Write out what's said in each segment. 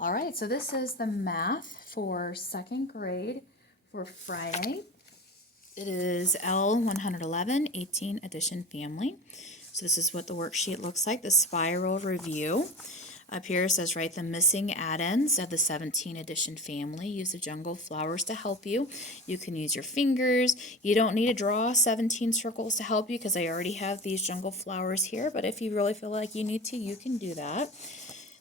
All right, so this is the math for second grade for Friday. It is L111, 18 edition family. So this is what the worksheet looks like, the spiral review. Up here it says write the missing add-ins of the 17 edition family. Use the jungle flowers to help you. You can use your fingers. You don't need to draw 17 circles to help you because I already have these jungle flowers here, but if you really feel like you need to, you can do that.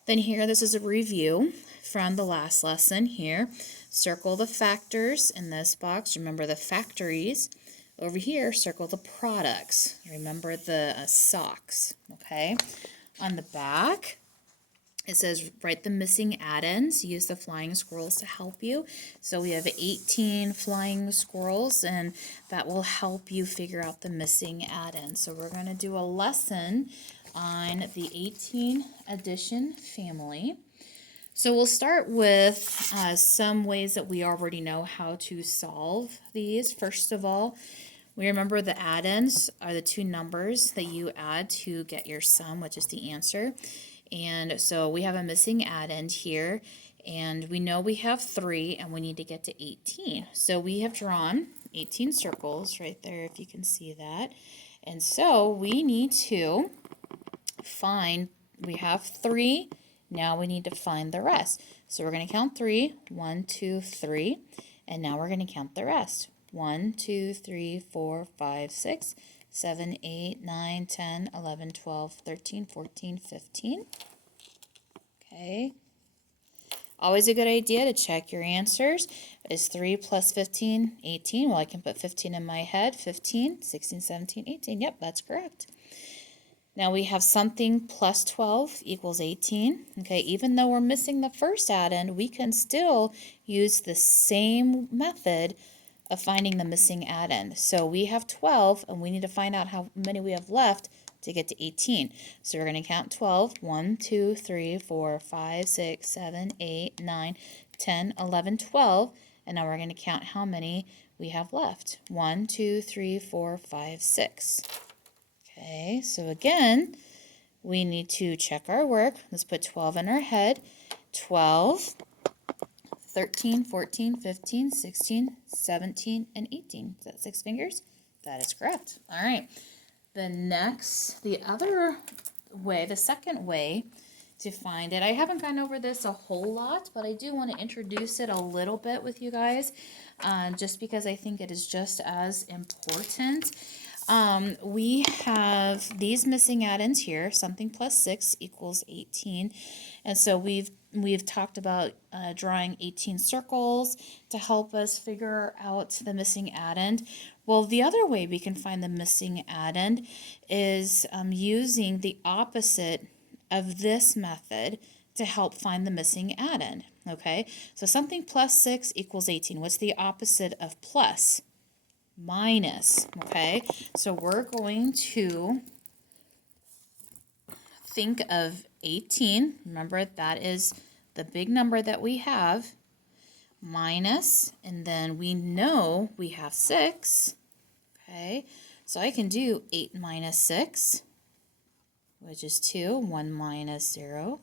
Then here, this is a review from the last lesson here. Circle the factors in this box. Remember the factories. Over here, circle the products. Remember the socks, okay? On the back, it says write the missing add-ins. Use the flying squirrels to help you. So we have 18 flying squirrels, and that will help you figure out the missing add-ins. So we're going to do a lesson on the 18 edition family. So we'll start with some ways that we already know how to solve these. First of all, we remember the add-ins are the two numbers that you add to get your sum, which is the answer. And so we have a missing add-in here, and we know we have 3, and we need to get to 18. So we have drawn 18 circles right there, if you can see that. And so we need to find, we have 3, now we need to find the rest. So we're going to count 3, 1, 2, 3, and now we're going to count the rest. 1, 2, 3, 4, 5, 6, 7, 8, 9, 10, 11, 12, 13, 14, 15. Okay. Always a good idea to check your answers. Is 3 plus 15, 18? Well, I can put 15 in my head. 15, 16, 17, 18. Yep, that's correct. Now we have something plus 12 equals 18. Okay, even though we're missing the first add-in, we can still use the same method of finding the missing add-in. So we have 12, and we need to find out how many we have left to get to 18. So we're going to count 12. 1, 2, 3, 4, 5, 6, 7, 8, 9, 10, 11, 12. And now we're going to count how many we have left. 1, 2, 3, 4, 5, 6. Okay, so again, we need to check our work. Let's put 12 in our head. 12, 13, 14, 15, 16, 17, and 18. Is that 6 fingers? That is correct. All right. The other way, the second way to find it, I haven't gone over this a whole lot, but I do want to introduce it a little bit with you guys, just because I think it is just as important. We have these missing add-ins here. Something plus 6 equals 18. And so we've talked about drawing 18 circles to help us figure out the missing add-in. Well, the other way we can find the missing add-in is using the opposite of this method to help find the missing add-in. Okay, so something plus 6 equals 18. What's the opposite of plus? Minus. Okay, so we're going to think of 18. Remember, that is the big number that we have, minus, and then we know we have 6. Okay, so I can do 8 minus 6, which is 2. 1 minus 0,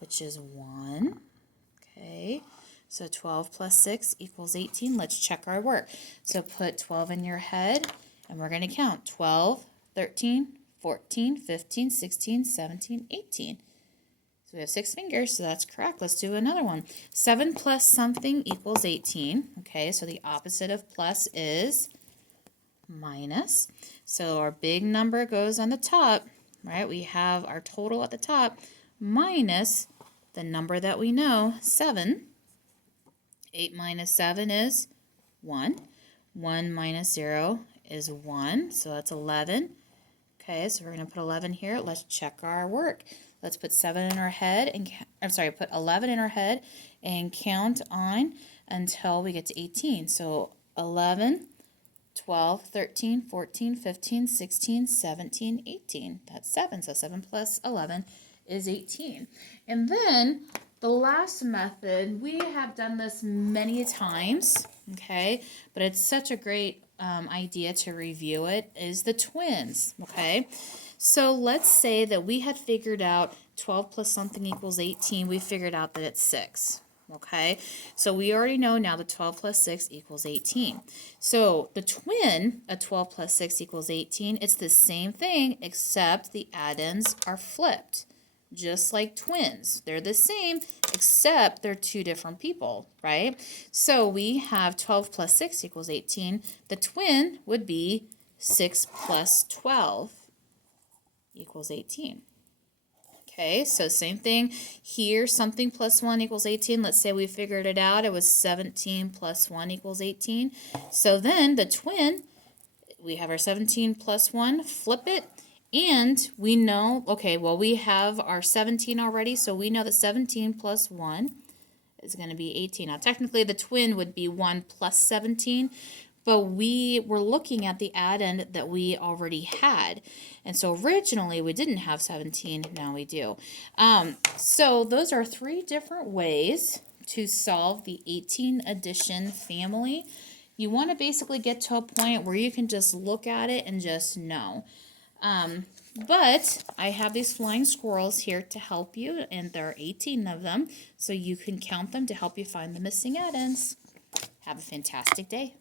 which is 1. Okay, so 12 plus 6 equals 18. Let's check our work. So put 12 in your head, and we're going to count 12, 13, 14, 15, 16, 17, 18. So we have 6 fingers, so that's correct. Let's do another one. 7 plus something equals 18. Okay, so the opposite of plus is minus. So our big number goes on the top, right? We have our total at the top minus the number that we know, 7. 8 minus 7 is 1. 1 minus 0 is 1, so that's 11. Okay, so we're going to put 11 here. Let's check our work. Let's put 7 in our head, and put 11 in our head and count on until we get to 18. So 11, 12, 13, 14, 15, 16, 17, 18. That's 7. So 7 plus 11 is 18. And then the last method, we have done this many times, okay, but it's such a great idea to review it, is the twins, okay? So let's say that we had figured out 12 plus something equals 18. We figured out that it's 6. Okay, so we already know now that 12 plus 6 equals 18. So the twin of 12 plus 6 equals 18, it's the same thing except the addends are flipped. Just like twins. They're the same except they're two different people, right? So we have 12 plus 6 equals 18. The twin would be 6 plus 12 equals 18. Okay, so same thing here, something plus 1 equals 18. Let's say we figured it out. It was 17 plus 1 equals 18. So then the twin, we have our 17 plus 1, flip it, and we know, okay, well, we have our 17 already, so we know that 17 plus 1 is going to be 18. Now, technically, the twin would be 1 plus 17, but we were looking at the addend that we already had. And so originally we didn't have 17, now we do. So those are 3 different ways to solve the 18 addition family. You want to basically get to a point where you can just look at it and just know. But I have these flying squirrels here to help you, and there are 18 of them, so you can count them to help you find the missing addends. Have a fantastic day.